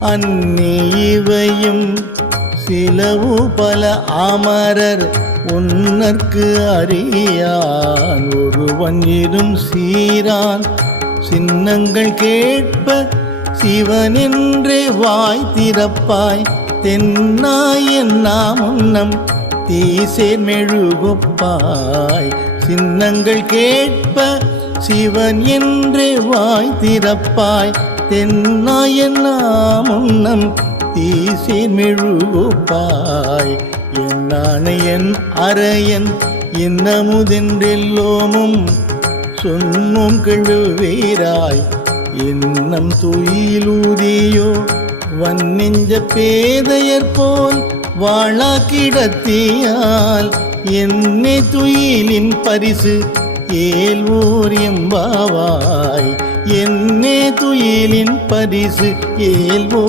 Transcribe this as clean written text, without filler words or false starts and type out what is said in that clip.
அன்னி இவையும் சிலவு பல அமரர் உன்னற்கு அறியான் ஒருவன் இரும் சீரான் சின்னங்கள் கேட்ப சிவனென்றே வாய் திறப்பாய் தென்னாயன் நாமுன்னம் தீசேர் மெழுகுப்பாய் சின்னங்கள் கேட்ப சிவன் என்றே வாய் திறப்பாய் தென்னாயன் நாமுன்னம் தீசேர் மெழுகுப்பாய் என்னான என் அரையன் இன்னமுதென்றெல்லோமும் சொன்னும் கெழுவீராய் இன்னம் துயிலூதியோ வன்னெஞ்ச பேதையர் போல் வாழா கிடத்தியால் என்னை துயிலின் பரிசு ஏல்வோர் எம்பாவாய் என்னே துயிலின் பரிசு ஏல்வோர்